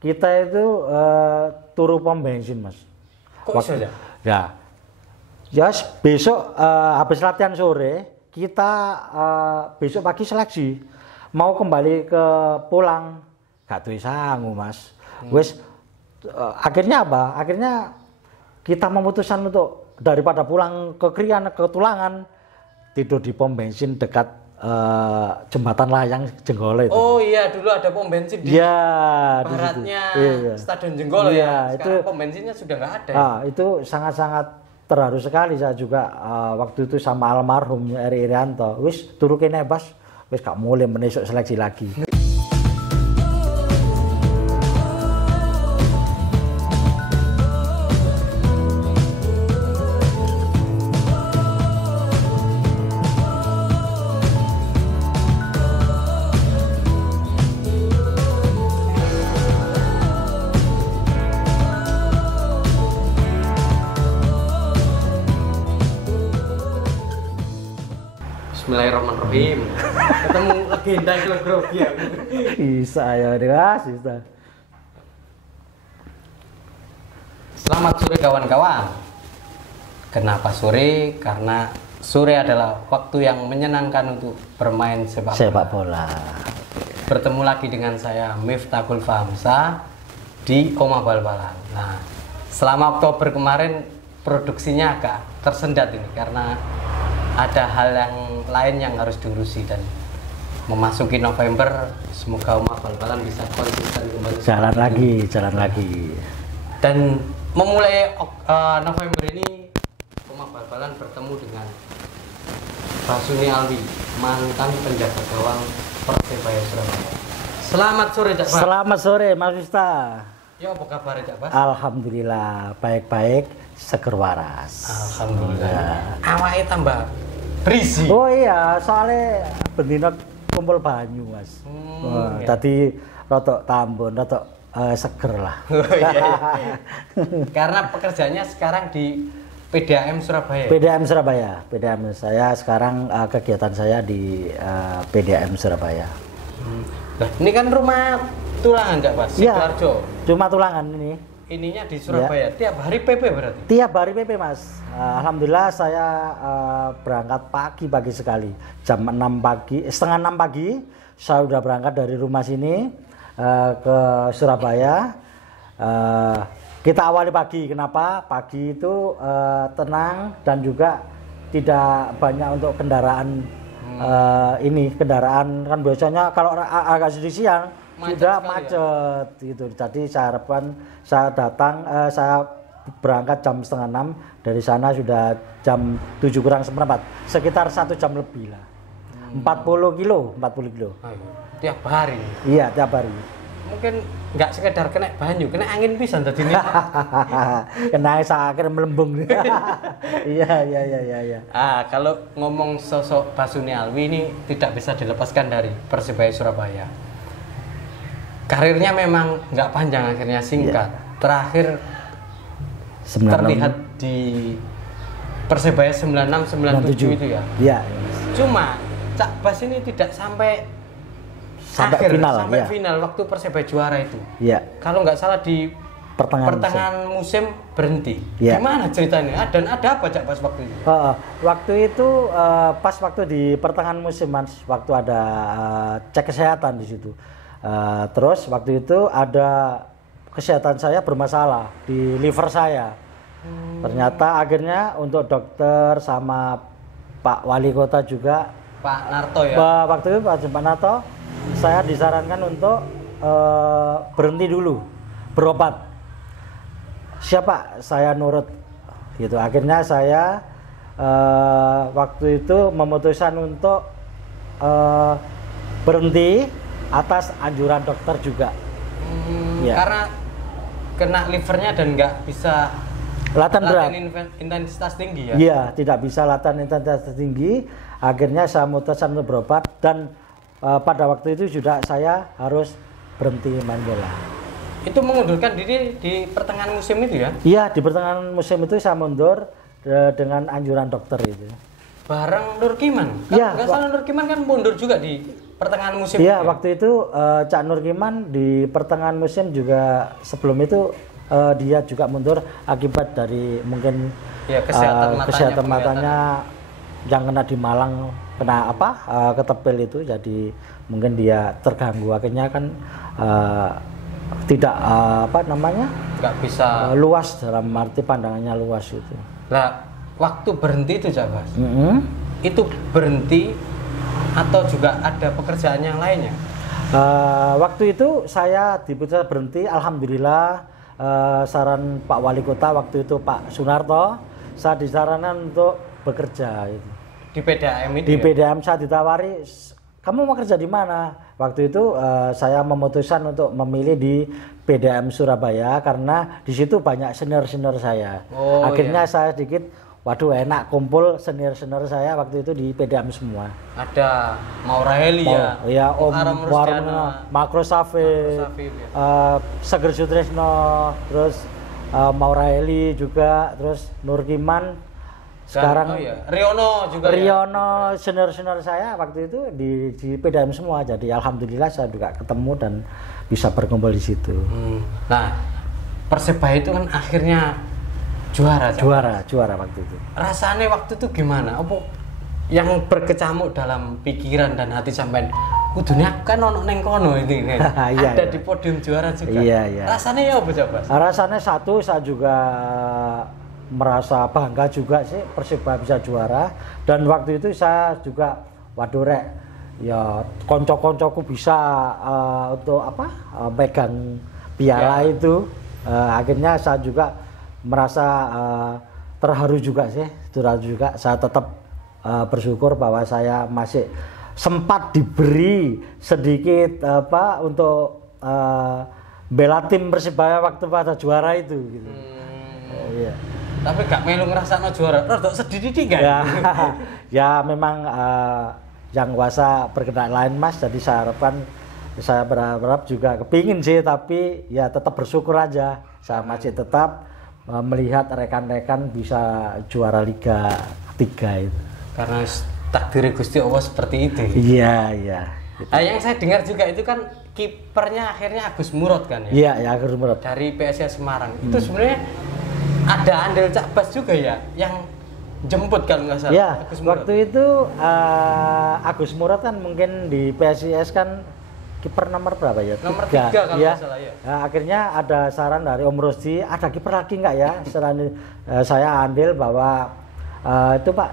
kita itu turu pom bensin Mas. Kok bisa ya? Ya besok habis latihan sore kita besok pagi seleksi mau kembali ke pulang gak duwe sangu Mas. Wis akhirnya apa? Akhirnya kita memutuskan untuk daripada pulang ke Krian ke Tulangan tidur di pom bensin dekat jembatan layang Jenggolo itu. Oh iya, dulu ada pom bensin di baratnya Stadion Jenggolo ya. Sekarang pom bensinnya sudah nggak ada. Itu sangat-sangat terharu sekali. Saya juga waktu itu sama almarhum Eri Irianto. Wis turu kene Bas, wis gak mulai menesuk seleksi lagi. Bismillahirrahmanirrahim. Ketemu legenda klub grogi ya. Bisa ya, Mas, bisa. Selamat sore kawan-kawan. Kenapa sore? Karena sore adalah waktu yang menyenangkan untuk bermain sepak bola. Bertemu lagi dengan saya Miftahul Fahamsa di Oma Bal-Balan. Nah, selama Oktober kemarin produksinya agak tersendat ini karena ada hal yang lain yang harus diurusi, dan memasuki November semoga Oma Bal-Balan bisa konsisten kembali jalan lagi dan memulai November ini Oma Bal-Balan bertemu dengan Basuni Alwi, mantan penjaga gawang Persebaya Surabaya. Selamat sore Cak Bas. Selamat sore Mas Vista. Ya apa kabar Cak Bas? Alhamdulillah baik-baik, seger waras. Alhamdulillah. Awake tambah berisi. Oh iya, soalnya bendina kumpul banyu Mas. Iya. Tadi rotok tambun, rotok seger lah. Oh, iya. Karena pekerjaannya sekarang di PDAM Surabaya. PDAM Surabaya. PDAM saya sekarang kegiatan saya di PDAM Surabaya. Nah, ini kan rumah Tulangan Cak Bas. Iya. Sidoarjo. Cuma Tulangan ini. Ininya di Surabaya. Ya. Tiap hari PP berarti? Tiap hari PP Mas. Alhamdulillah saya berangkat pagi sekali. Jam 6 pagi, setengah 6 pagi saya udah berangkat dari rumah sini ke Surabaya. Kita awali pagi. Kenapa? Pagi itu tenang dan juga tidak banyak untuk kendaraan. Kendaraan kan biasanya kalau agak sedikit siang sudah macet ya? Gitu. Jadi saya harapkan saya datang, saya berangkat jam setengah 6, dari sana sudah jam 7 kurang seperempat, sekitar 1 jam lebih lah. 40 kilo. Tiap hari? Iya, tiap hari. Mungkin nggak sekedar kena banyu, kena angin pisan tadi ini. Kena sakit melembung. Iya. Kalau ngomong sosok Basuni Alwi ini tidak bisa dilepaskan dari Persebaya Surabaya. Karirnya memang nggak panjang, akhirnya singkat. Terakhir 96. terlihat di Persebaya 96-97 itu ya. Iya. Cuma Cak Bas ini tidak sampai final waktu Persebaya juara itu. Iya. Kalau nggak salah di pertengahan musim berhenti. Ya. Gimana ceritanya? Dan ada apa Cak Bas waktu itu? Waktu itu pas waktu di pertengahan musim Mas, waktu ada cek kesehatan di situ. Terus waktu itu ada kesehatan saya bermasalah di liver saya. Ternyata akhirnya untuk dokter sama Pak Wali Kota juga, Pak Narto ya. Waktu itu Pak Narto, saya disarankan untuk berhenti dulu berobat. Siapa? Saya nurut gitu. Akhirnya saya waktu itu memutuskan untuk berhenti atas anjuran dokter juga. Ya. Karena kena livernya dan nggak bisa latihan intensitas tinggi ya? Iya, tidak bisa latihan intensitas tinggi. Akhirnya saya memutuskan untuk berobat, dan pada waktu itu juga saya harus berhenti main bola. Itu mengundurkan diri di pertengahan musim itu ya? Iya, di pertengahan musim itu saya mundur dengan anjuran dokter itu. Bareng Nur Kiman? Iya. Nggak salah Nur Kiman kan mundur juga di pertengahan musim. Iya, waktu itu Cak Nurkiman di pertengahan musim juga, sebelum itu dia juga mundur akibat dari mungkin Ya, kesehatan matanya yang kena di Malang, kena ketepil itu, jadi mungkin dia terganggu, akhirnya kan tidak nggak bisa luas, dalam arti pandangannya luas itu. Nah, waktu berhenti itu Cak Bas, itu berhenti atau juga ada pekerjaan yang lainnya? Waktu itu saya diputuskan berhenti, alhamdulillah. Saran Pak Wali Kota waktu itu Pak Sunarto, saya disarankan untuk bekerja itu. Di PDAM ini? Di PDAM saya ditawari, kamu mau kerja di mana? Waktu itu saya memutuskan untuk memilih di PDAM Surabaya karena di situ banyak senior-senior saya. Akhirnya saya sedikit, waduh enak kumpul senior-senior saya waktu itu di PDAM semua. Ada Mauraheli ya, Om Warna, Makro Safi, Seger Sutrisno, terus Mauraheli juga, terus Nurkiman. Sekarang Riono senior-senior saya waktu itu di PDAM semua, jadi alhamdulillah saya juga ketemu dan bisa berkumpul di situ. Nah, Persebaya itu kan akhirnya juara waktu itu. Rasanya waktu itu gimana? Apa yang berkecamuk dalam pikiran dan hati sampean? Kudunya kan ono neng kono ini kan. Ada di podium juara juga. Iya. Rasanya ya apa coba? Rasanya satu, saya juga merasa bangga juga sih Persebaya bisa juara, dan waktu itu saya juga waduh rek ya konco-koncoku bisa untuk pegang piala itu. Akhirnya saya juga merasa terharu juga saya tetap bersyukur bahwa saya masih sempat diberi sedikit untuk bela tim Persebaya waktu pada juara itu gitu. Iya. Tapi gak melu ngerasakno juara, rada sedih dikit kan? Ya memang yang kuasa berkehendak lain Mas, jadi saya berharap juga kepingin sih, tapi ya tetap bersyukur aja. Saya masih tetap melihat rekan-rekan bisa juara Liga 3 itu. Karena takdir Gusti Allah seperti itu. Iya. Gitu. Yang saya dengar juga itu kan kipernya akhirnya Agus Murad kan ya? Iya, Agus Murad. Dari PSIS Semarang. Itu sebenarnya ada andil Cak Bas juga ya yang jemput kan nggak salah? Ya, waktu itu Agus Murad kan mungkin di PSIS kan kiper nomor berapa ya? Nomor 3 kalau nggak salah ya. Nah, akhirnya ada saran dari Om Rusdi, ada kiper lagi nggak ya? Saya andil bahwa itu Pak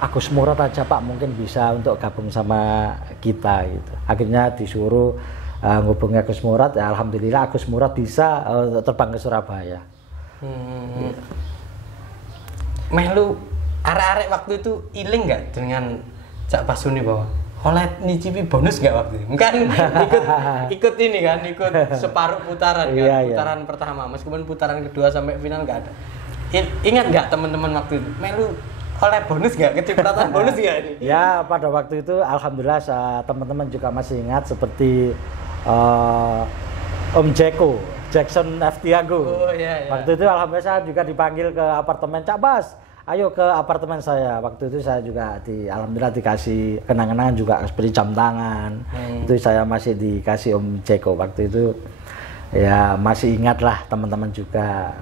Agus Murad aja Pak, mungkin bisa untuk gabung sama kita gitu. Akhirnya disuruh ngubungi Agus Murad, ya alhamdulillah Agus Murad bisa terbang ke Surabaya. Melu arek-arek waktu itu iling nggak dengan Cak Basuni bahwa oleh nyicipi bonus nggak waktu itu? Kan ikut ini kan, ikut separuh putaran kan, putaran pertama, meskipun putaran kedua sampai final nggak ada. Ingat nggak teman-teman waktu itu? Melu oleh bonus nggak, kecipratan bonus nggak ini? Ya pada waktu itu alhamdulillah teman-teman juga masih ingat, seperti Om Jackson F. Tiago. Waktu itu alhamdulillah saya juga dipanggil ke apartemen, Cak Bas, ayo ke apartemen saya. Waktu itu saya juga alhamdulillah dikasih kenang-kenangan juga seperti jam tangan. Itu saya masih dikasih Om Jeko waktu itu. Ya masih ingat lah teman-teman juga.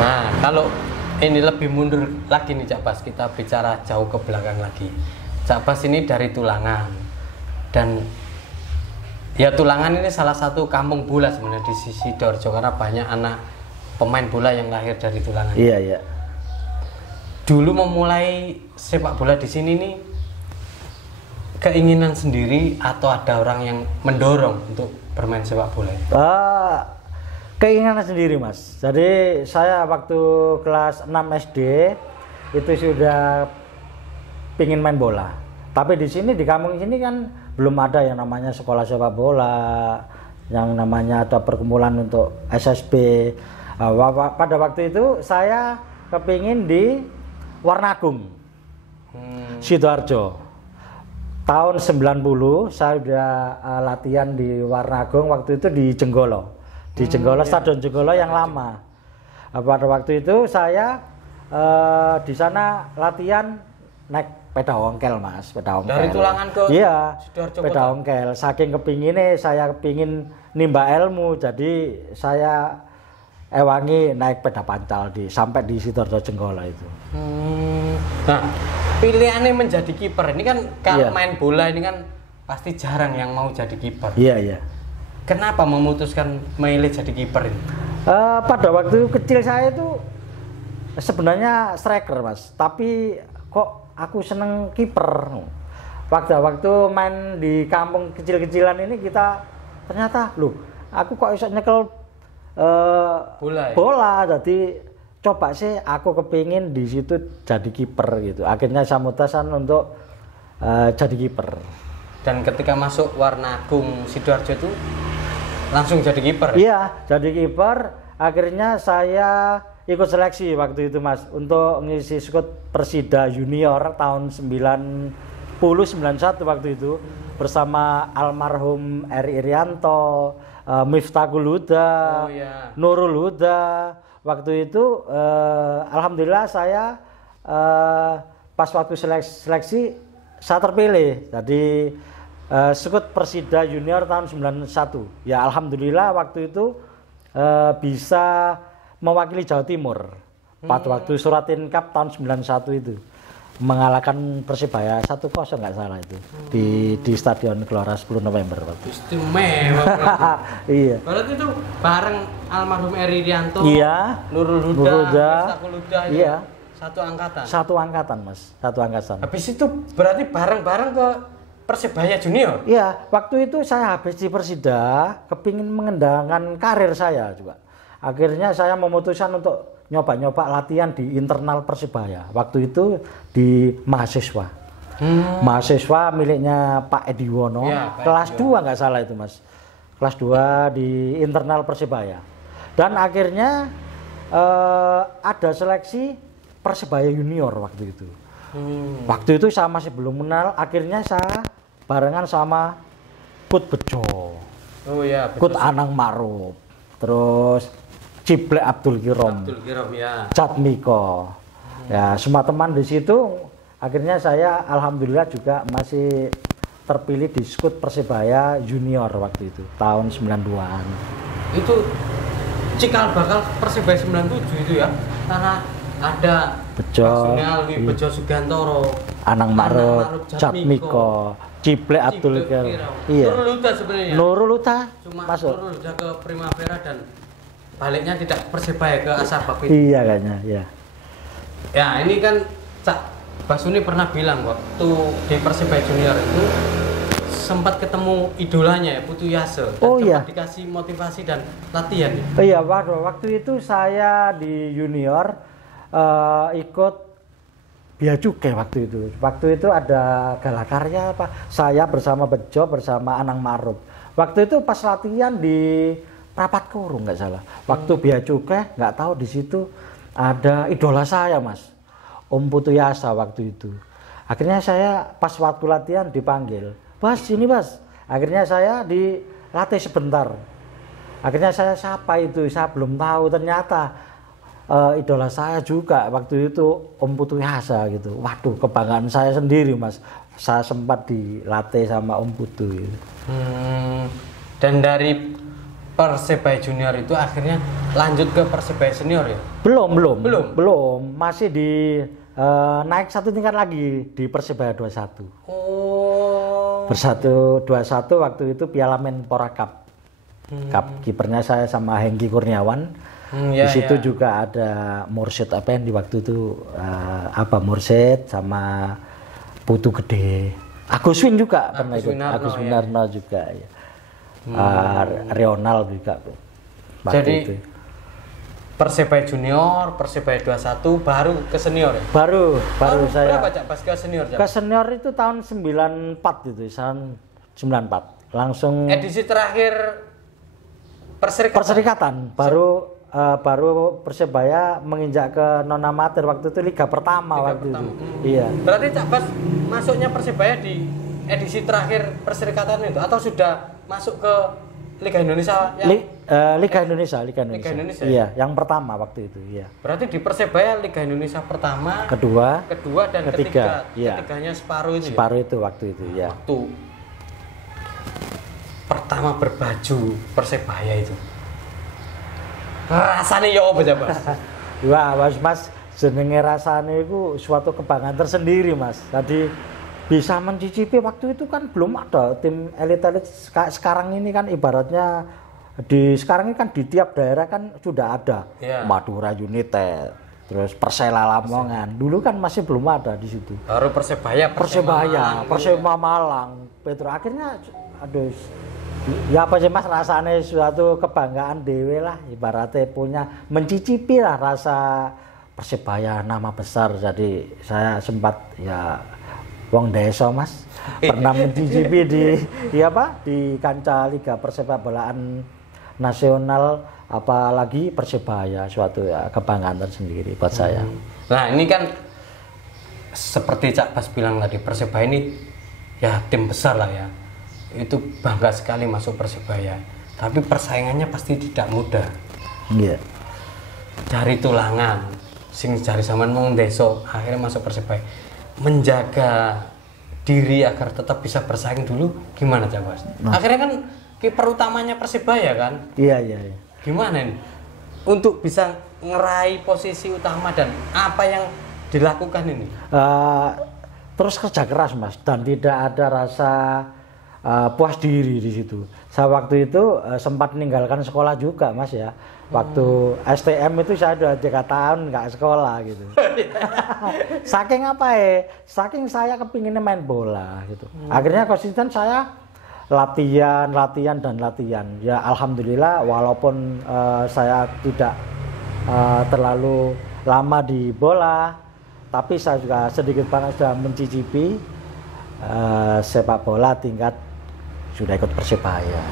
Nah kalau ini lebih mundur lagi nih Cak Bas, kita bicara jauh ke belakang lagi. Cak Bas ini dari Tulangan, dan ya Tulangan ini salah satu kampung bola sebenarnya di Sidoarjo, karena banyak anak pemain bola yang lahir dari Tulangan. Iya. Dulu memulai sepak bola di sini nih keinginan sendiri atau ada orang yang mendorong untuk bermain sepak bola? Keinginan sendiri Mas. Jadi saya waktu kelas 6 SD itu sudah pingin main bola. Tapi di sini di kampung sini kan belum ada yang namanya sekolah sepak bola, yang namanya ada perkumpulan untuk SSB. Pada waktu itu saya kepingin di Warnagung, Sidoarjo. Tahun 90 saya sudah latihan di Warnagung, waktu itu di Jenggolo. Di Jenggolo, Stadion Jenggolo yang lama. Pada waktu itu saya di sana latihan naik sepeda ongkel Mas, sepeda ongkel. Dari Tulangan ke iya, Sidoarjo sepeda kota? ongkel. Saking kepinginnya saya kepingin nimba ilmu, jadi saya ewangi naik sepeda pancal sampai di Sidoarjo Jenggola itu. Nah, pilihannya menjadi kiper ini kan kalau Iya. main bola ini kan pasti jarang yang mau jadi kiper. Iya, iya. Kenapa memutuskan memilih jadi kiper ini? Pada waktu kecil saya itu sebenarnya striker Mas, tapi kok aku seneng kiper. Waktu main di kampung kecil-kecilan ini kita ternyata, loh, aku kok bisa nyekel bola, jadi coba sih aku kepingin di situ jadi kiper gitu. Akhirnya saya mutusin untuk jadi kiper. Dan ketika masuk Warnagung Sidoarjo itu langsung jadi kiper? Iya, jadi kiper. Akhirnya saya ikut seleksi waktu itu Mas untuk ngisi skuad Persida Junior tahun 91 waktu itu bersama almarhum Eri Irianto, Miftahul Huda, Nurul Huda. Waktu itu alhamdulillah saya pas waktu seleksi saya terpilih. Jadi skuad Persida Junior tahun 91. Ya alhamdulillah waktu itu bisa mewakili Jawa Timur. Pada waktu Suratin Cup tahun 91 itu mengalahkan Persibaya 1-0 nggak salah itu di Stadion Gelora 10 November waktu. Istimewa. Iya. Berarti itu bareng almarhum Eri Rianto, Iya. Nurul Huda, Miftahul Huda, iya. Satu angkatan. Satu angkatan Mas, satu angkatan. Habis itu berarti bareng-bareng ke Persibaya Junior? Iya, waktu itu saya habis di Persida, kepingin mengendangkan karir saya juga. Akhirnya saya memutuskan untuk nyoba-nyoba latihan di internal Persibaya. Waktu itu di mahasiswa. Mahasiswa miliknya Pak Edi Wono, Ya, kelas 2 nggak salah itu Mas. Kelas 2 di internal Persibaya. Dan akhirnya ada seleksi Persibaya Junior waktu itu. Waktu itu saya masih belum kenal, akhirnya saya barengan sama Kut Bejo, Oh iya, Kut Anang Maruf, terus Ciblek Abdul Kirom, ya. Cat Miko. Ya, semua teman di situ. Akhirnya saya alhamdulillah juga masih terpilih di skuad Persibaya Junior waktu itu, tahun 92-an. Itu cikal bakal Persibaya 97 itu ya. Karena ada Bejo, Suni Alwi, Bejo Sugantoro, Anang Maruf, Cat Miko, Ciblek Abdul Kirom. Iya. Nurul Huda sebenarnya. Nurul Huda Cuma masuk. Nurul Huda ke Primavera dan baliknya tidak Persibaya ke Asabak itu. Iya kayaknya, iya. Ya, ini kan Cak Basuni pernah bilang waktu di Persibaya Junior itu sempat ketemu idolanya ya, Putu Yase. Dan Oh, sempat iya. dikasih motivasi dan latihan ya. Iya, waktu itu saya di junior ikut Bia Cukai waktu itu. Waktu itu ada gala karya apa? Saya bersama Bejo bersama Anang Maruf. Waktu itu pas latihan di Rapat Kurung nggak salah. Waktu Bia Cukai nggak tahu di situ ada idola saya Mas, Om Putu Yasa waktu itu. Akhirnya saya pas waktu latihan dipanggil, Bas ini Bas. Akhirnya saya dilatih sebentar. Akhirnya saya siapa itu? Saya belum tahu, ternyata idola saya juga waktu itu Om Putu Yasa gitu. Waduh, kebanggaan saya sendiri Mas. Saya sempat dilatih sama Om Putu gitu. Dan dari Persibaya Junior itu akhirnya lanjut ke Persibaya Senior ya? Belum. Masih di naik satu tingkat lagi di Persibaya 21. Oh. Bersatu 21 waktu itu Piala Menpora Cup. Kipernya saya sama Hengki Kurniawan. Di situ juga ada Mursyid Effendi waktu itu Mursyid sama Putu Gede. Agus Win juga pernah ikut. Agus Winarno juga ya. Rional juga. Jadi itu. Persibaya Junior, Persibaya 21 baru ke senior ya? Baru saya. Berapa Cak pas ke senior Cak? Ke senior itu tahun 94 itu, tahun 94. Langsung edisi terakhir Perserikatan. Baru Persebaya menginjak ke non amatir waktu itu Liga Pertama waktu itu. Iya. Berarti Cak Bas masuknya Persebaya di edisi terakhir Perserikatan itu atau sudah masuk ke Liga Indonesia yang Liga Indonesia. Liga Indonesia. Iya, yang pertama waktu itu, iya. Berarti di Persebaya Liga Indonesia pertama, kedua dan ketiga. Iya. Ketiganya separuh itu. Separuh itu waktu itu, ya. Waktu pertama berbaju Persebaya itu. Rasanya ya apa coba? Wah, Mas, jenenge rasane itu suatu kebanggaan tersendiri, Mas. Tadi bisa mencicipi waktu itu kan belum ada tim elit-elit sekarang ini kan ibaratnya sekarang ini kan di tiap daerah kan sudah ada. Madura United, terus Persela Lamongan. Dulu kan masih belum ada di situ. Baru Persebaya, Persema Malang, Petro. Akhirnya aduh, ya apa sih Mas, rasanya suatu kebanggaan dewe lah, ibaratnya punya mencicipi lah rasa Persebaya nama besar. Jadi saya sempat ya wong desa Mas pernah mencicipi di kancah Liga Persepak Bolaan Nasional, apalagi Persebaya, suatu ya kebanggaan tersendiri buat saya. Nah ini kan seperti Cak Bas bilang tadi, Persebaya ini ya tim besar lah ya, itu bangga sekali masuk Persebaya, tapi persaingannya pasti tidak mudah. Iya. Cari tulangan, sing cari zaman wong desa, akhirnya masuk Persebaya. Menjaga diri agar tetap bisa bersaing dulu gimana Cak Bas? Akhirnya kan kiper utamanya Persebaya kan? Iya. Gimana nih untuk bisa ngeraih posisi utama dan apa yang dilakukan ini? Terus kerja keras Mas, dan tidak ada rasa puas diri di situ. Saya waktu itu sempat meninggalkan sekolah juga Mas ya. Waktu STM itu saya udah 3 tahun nggak sekolah gitu. Saking apa ya? Saking saya kepinginnya main bola gitu. Akhirnya konsisten saya latihan. Ya alhamdulillah walaupun saya tidak terlalu lama di bola, tapi saya juga sedikit banget sudah mencicipi sepak bola tingkat sudah ikut Persebaya.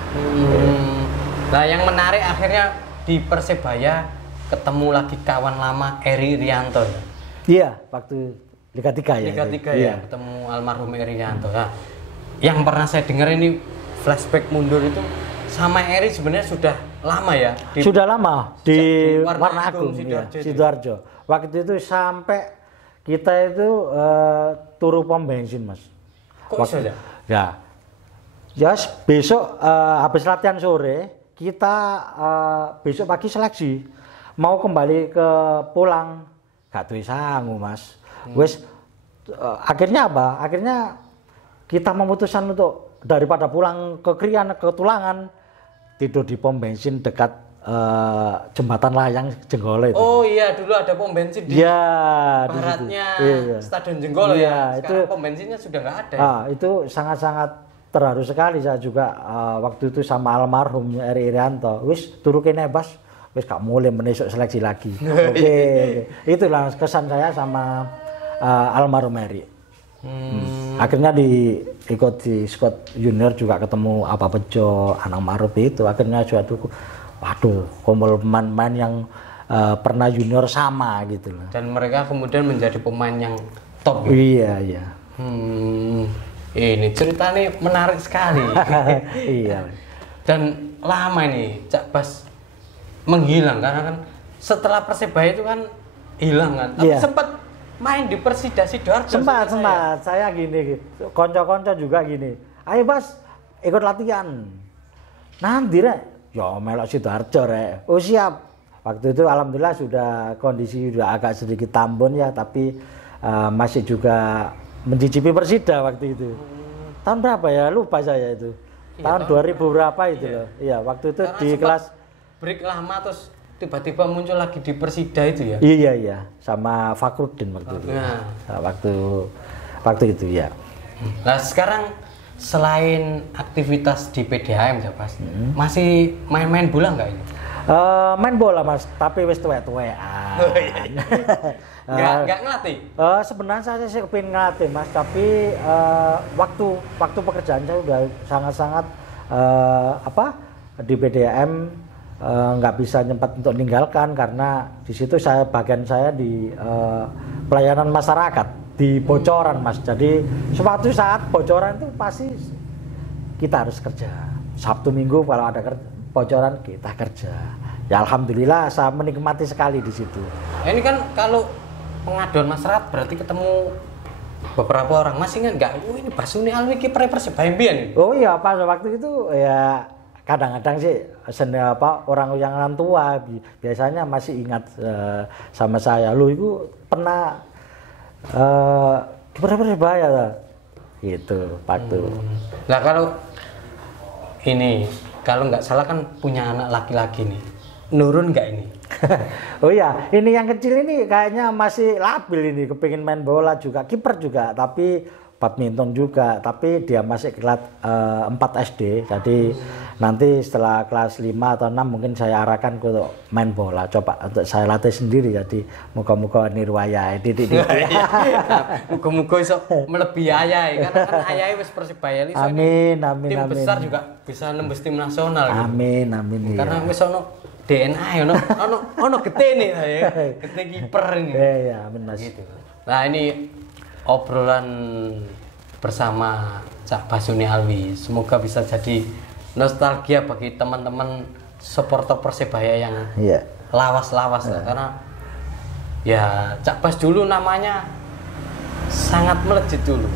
Nah yang menarik akhirnya di Persebaya ketemu lagi kawan lama Eri Rianto ya? Iya, waktu Liga 3 ya. Liga 3 ya, ketemu almarhum Eri Rianto. Nah, yang pernah saya dengar ini flashback mundur itu sama Eri sebenarnya sudah lama ya? Sudah lama di Warna Agung, Sidoarjo. Waktu itu sampai kita itu turu pom bensin Mas. Kok bisa ya? Ya, besok habis latihan sore kita besok pagi seleksi mau kembali ke pulang gak duwe sangu Mas. Wes akhirnya apa? Akhirnya kita memutuskan untuk daripada pulang ke Krian ke Tulangan, tidur di pom bensin dekat jembatan layang Jenggolo itu. Oh iya, dulu ada pom bensin di baratnya Stadion Jenggolo ya. Sekarang itu pom bensinnya sudah nggak ada. Itu sangat-sangat terharu sekali. Saya juga waktu itu sama almarhum Eri Irianto, wis turu kene Bas, wis gak mulai menesuk seleksi lagi. Oke. Itulah kesan saya sama almarhum Eri. Akhirnya ikut di squad junior juga ketemu Apa Bejo, Anang Maruf itu. Akhirnya suatu waduh, kumpul pemain-pemain yang pernah junior sama gitu loh. Dan mereka kemudian menjadi pemain yang top. Iya. Ini ceritanya menarik sekali. Iya. Dan lama ini Cak Bas menghilang karena kan setelah Persebaya itu kan hilang kan. Tapi sempat main di Persida Sidoarjo. Sempat. Saya gini, konco-konco juga gini. Ayo Bas, ikut latihan. Nanti rek, ya melok Sidoarjo rek. Oh siap. Waktu itu alhamdulillah sudah kondisi sudah agak sedikit tambun ya, tapi masih juga mencicipi Persida waktu itu. Tahun berapa ya? Lupa saya itu. Tahun 2000 berapa itu loh. Iya, waktu itu karena di kelas break lama terus tiba-tiba muncul lagi di Persida itu ya. Iya, sama Fakrudin waktu itu. Nah, waktu itu ya. Nah, sekarang selain aktivitas di PDHM ya, Mas. Masih main-main bola enggak ini? Main bola Mas, tapi wis tuwek-tuwekan. Nggak ngelatih? Sebenarnya saya sih kepingin ngelatih Mas, tapi waktu pekerjaan saya udah sangat-sangat di PDM nggak bisa nyempat untuk meninggalkan karena di situ bagian saya di pelayanan masyarakat di bocoran Mas. Jadi suatu saat bocoran itu pasti kita harus kerja. Sabtu Minggu kalau ada pocoran kita kerja. Ya alhamdulillah saya menikmati sekali di situ. Ini kan kalau pengaduan masyarakat berarti ketemu beberapa orang, masih ingat nggak? Oh ini Basuni Alwi kiper Persebaya mbiyen. Oh iya, pas waktu itu ya kadang-kadang sih orang yang tua biasanya masih ingat sama saya. Lu itu pernah kiper Persebaya lah. Gitu, waktu. Nah kalau ini, kalau nggak salah kan punya anak laki-laki nih, nurun nggak ini? Oh iya, ini yang kecil ini kayaknya masih labil ini, kepingin main bola juga, kiper juga, tapi badminton juga, tapi dia masih kelas 4 SD, jadi nanti setelah kelas 5 atau 6 mungkin saya arahkan untuk main bola, coba untuk saya latih sendiri, jadi muka-muka nirwaya, muka-muka iso melebihi ayah, karena kan ayahnya wis Persebaya, amin, tim besar juga bisa nembus tim nasional. Amin, gitu. amin. Karena wis ono DNA, ono getene ya, getene kiper ini. Iya, benar. Gitu. Nah ini obrolan bersama Cak Basuni Alwi, semoga bisa jadi nostalgia bagi teman-teman supporter Persebaya yang lawas-lawas lah. Karena ya Cak Bas dulu namanya sangat melejit dulu.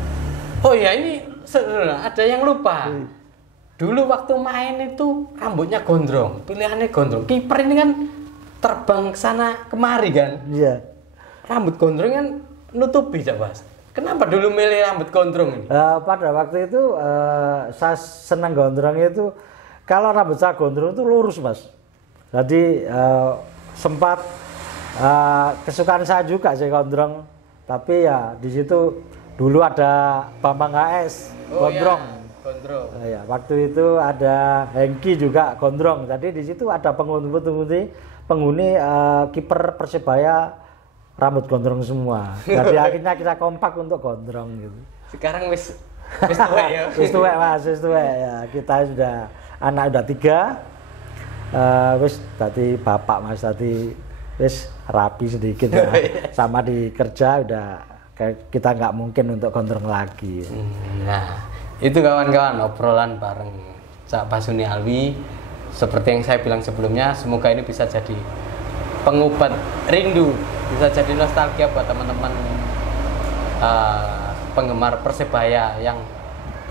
Oh ya ini ada yang lupa. Dulu waktu main itu rambutnya gondrong, pilihannya gondrong. Kiper ini kan terbang ke sana kemari kan. Iya. Rambut gondrong kan nutupi Cak Bas. Kenapa dulu milih rambut gondrong ini? Pada waktu itu saya senang gondrong itu kalau rambut saya gondrong itu lurus Mas. Jadi sempat kesukaan saya juga sih gondrong. Tapi ya di situ dulu ada Bambang HS gondrong. Iya. Gondrong. Ya, waktu itu ada Hengki juga gondrong. Jadi di situ ada penghuni kiper Persebaya rambut gondrong semua. Jadi akhirnya kita kompak untuk gondrong gitu. Sekarang wis tuwek ya. Wis tuwek Mas, wis tuwek ya. Kita sudah anak udah 3. Wis tadi bapak Mas tadi wis rapi sedikit ya. Sama di kerja udah kita nggak mungkin untuk gondrong lagi. Nah, itu kawan-kawan obrolan bareng Cak Basuni Alwi. Seperti yang saya bilang sebelumnya, semoga ini bisa jadi pengobat rindu, bisa jadi nostalgia buat teman-teman penggemar Persebaya yang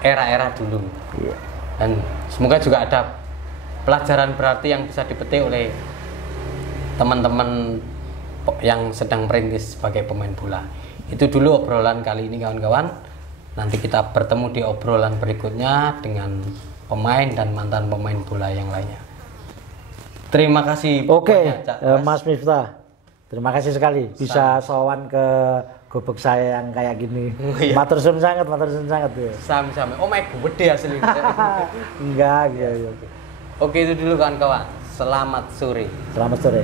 era-era dulu. Dan semoga juga ada pelajaran berarti yang bisa dipetik oleh teman-teman yang sedang merintis sebagai pemain bola. Itu dulu obrolan kali ini kawan-kawan. Nanti kita bertemu di obrolan berikutnya dengan pemain dan mantan pemain bola yang lainnya. Terima kasih. Oke, Mas Miftah. Terima kasih sekali bisa sowan ke gubuk saya yang kayak gini. Matur suwun sangat ya. Sami-sami. Oh my gede asli. Enggak, gitu. Oke, itu dulu kawan-kawan. Selamat sore. Selamat sore.